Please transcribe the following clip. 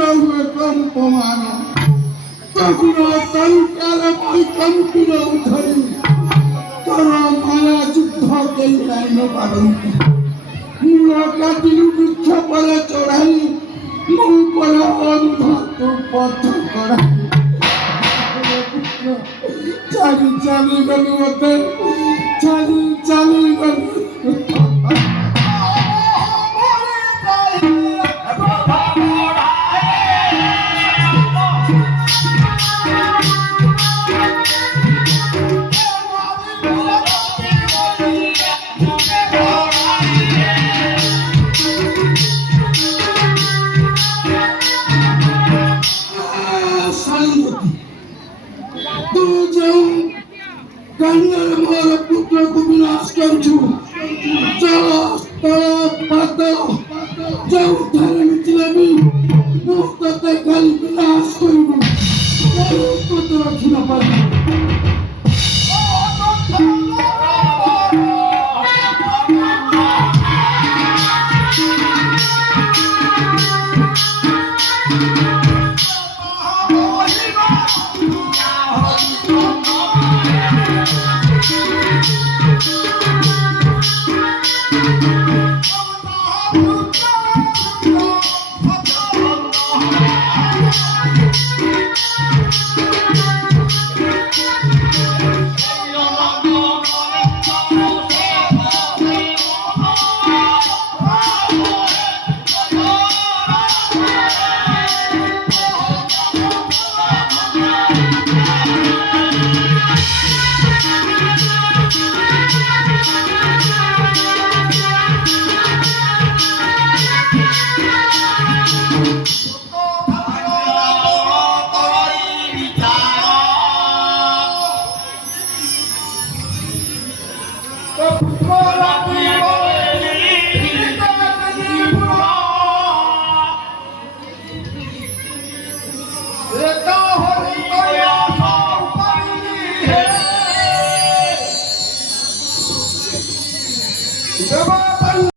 हुए कंपमान तखनो तंकाल कंपिन उठरी तोर माया युद्ध केई जान पारंती मूल काटी वृक्ष पर चढ़ाई मु पर अंध तू पथ कढ़ाई चली चली गली मते चली चली गली कन्नड़ मोर पुत्र को विनाश कर छु चलो पातो जब धर्म चिलबी मुक्त ते कल विनाश करू पुत्र रखिना पाई